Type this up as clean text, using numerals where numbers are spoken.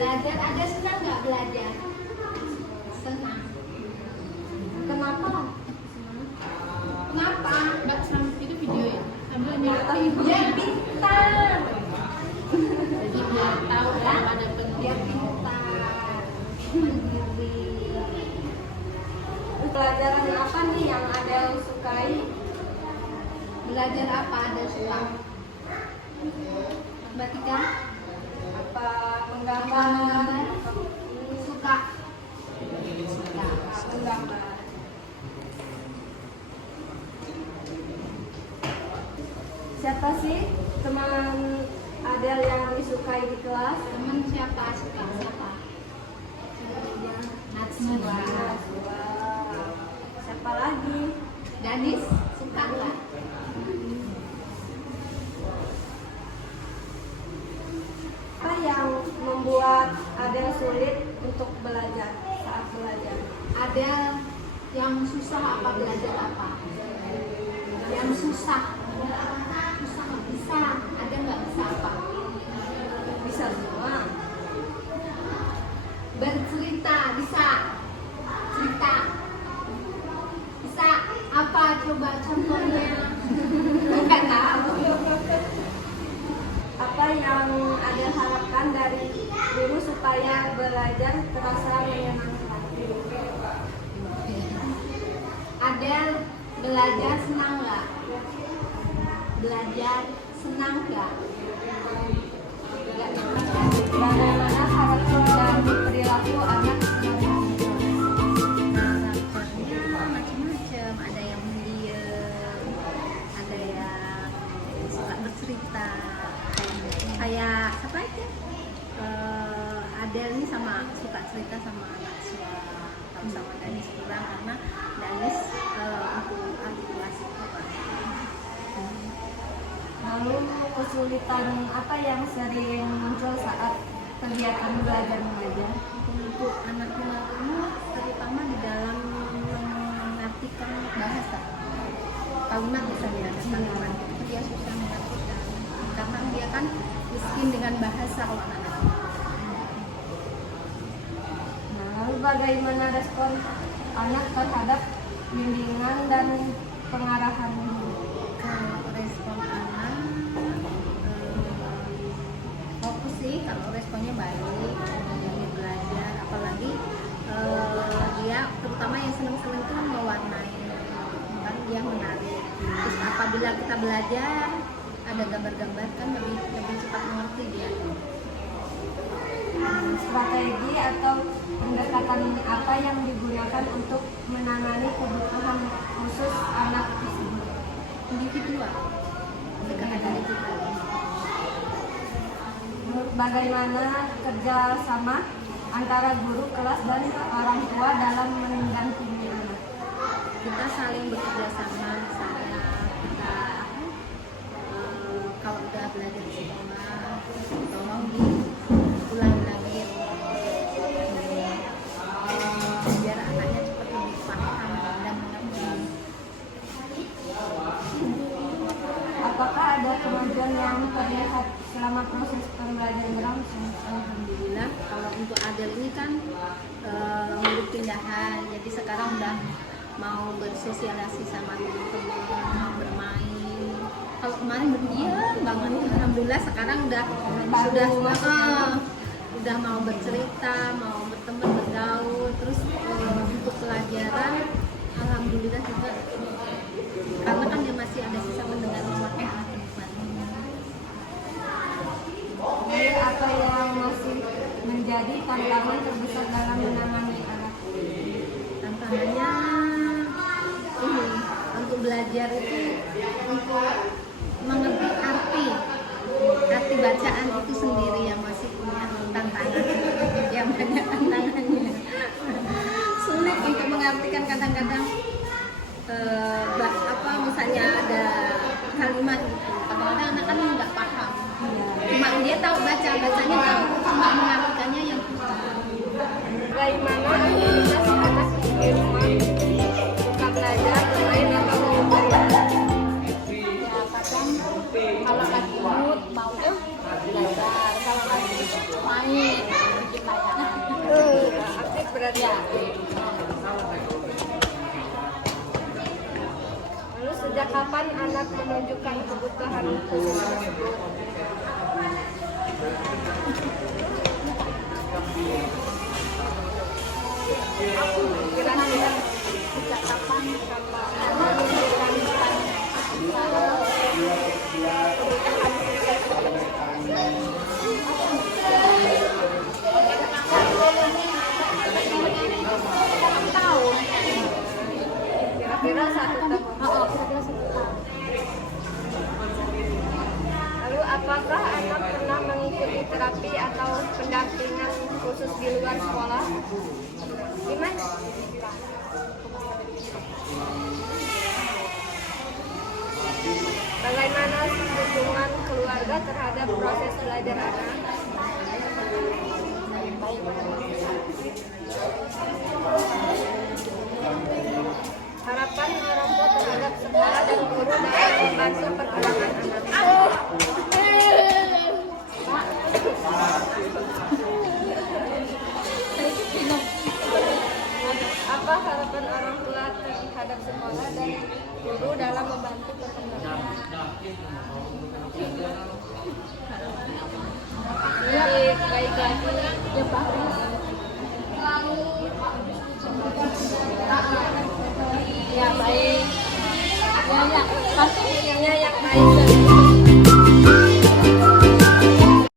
Belajar ada senang nggak belajar? Senang. Kenapa? Kenapa? Mbak sambil itu video ya, sambil Kenapa? nyuruh Biar pintar. jadi biar tahu daripada Biar pintar. Mandiri. Pelajaran apa nih yang Adel sukai? Belajar apa Adel suka? Mbak Tika? Apa menggambar? Suka. Suka menggambar. Siapa sih teman Adel yang disukai di kelas? teman siapa suka siapa? Natsua. Siapa lagi? Danis suka nggak? Apa yang membuat Adel sulit untuk belajar saat belajar? Adel yang susah apa belajar apa? Yang susah. Susah nggak bisa. Ada nggak bisa apa? Bisa semua. Bercerita bisa. Cerita bisa. Apa coba contohnya? Nggak tahu. Apa yang ada harapkan dari guru supaya belajar terasa menyenangkan? Adel belajar senang nggak? Belajar senang nggak? Bagaimana karakter dan perilaku anak selama karakternya macam-macam, ada yang pendiam, ada yang suka bercerita, kayak siapa aja. Adel ini sama suka cerita sama Natsua, kalau sama Danis kurang karena Danis untuk artikulasi itu Pak. Lalu kesulitan apa yang sering muncul saat kegiatan belajar mengajar? Untuk anak tunarungu terutama di dalam mengartikan bahasa kalimat, misalnya ada kalimat itu dia susah mengartikan karena dia kan miskin dengan bahasa kalau anak-anak. Nah, lalu bagaimana respon anak terhadap bimbingan dan pengarahan guru? Kalau respon anak fokus sih, kalau responnya baik, dia belajar, apalagi dia terutama yang seneng-seneng itu mewarnai, kan dia menarik. Terus apabila kita belajar ada gambar-gambar kan lebih cepat mengerti dia. Strategi atau pendekatan apa yang digunakan untuk menangani kebutuhan khusus anak tersebut? Individual, pendekatan individual. Bagaimana kerjasama antara guru kelas dan orang tua dalam mendampingi anak? Kita saling bekerja sama, misalnya kita kalau udah belajar di sekolah tolong diulangi lagi biar anaknya cepat lebih paham dan mengerti. Apakah ada kemajuan yang terlihat selama proses pembelajaran berlangsung? Alhamdulillah, kalau untuk Adel ini kan murid pindahan, jadi sekarang udah mau bersosialisasi sama teman-teman, mau bermain. Kalau kemarin berdiam banget, alhamdulillah sekarang udah mau bercerita, mau berteman, bergaul. Terus untuk pelajaran alhamdulillah juga, karena kan dia masih ada sisa mendengar memakai alat depan. Jadi apa yang masih menjadi tantangan terbesar dalam menangani anak? Tantangannya ini untuk belajar itu untuk mengerti arti bacaan itu sendiri yang masih punya tantangan, yang banyak tantangannya. Sulit untuk mengartikan kadang-kadang misalnya ada kalimat gitu, kadang-kadang anak kan nggak paham, cuma dia tahu bacanya tahu, cuma mengartikannya yang susah. Bagaimana aktivitas anak di rumah? Suka belajar, bermain, atau mengubah? Ya kadang kalau lagi mood mau belajar, kalau lagi main. berarti. Lalu sejak kapan anak menunjukkan kebutuhan khusus tersebut? Kira-kira sejak kapan anak menunjukkan kebutuhan tahun, kira-kira 1 tahun. Kira-kira 1 tahun. Lalu apakah anak pernah mengikuti terapi atau pendampingan khusus di luar sekolah? Gimana? Bagaimana dukungan keluarga terhadap proses belajar anak? Harapan orang tua terhadap sekolah dan guru dalam membantu perkembangan anak. Apa harapan orang tua terhadap sekolah dan guru dalam membantu perkembangan anak? Lebih baik lagi, Ya bagus. ya baik, Ya, pasti yang baik.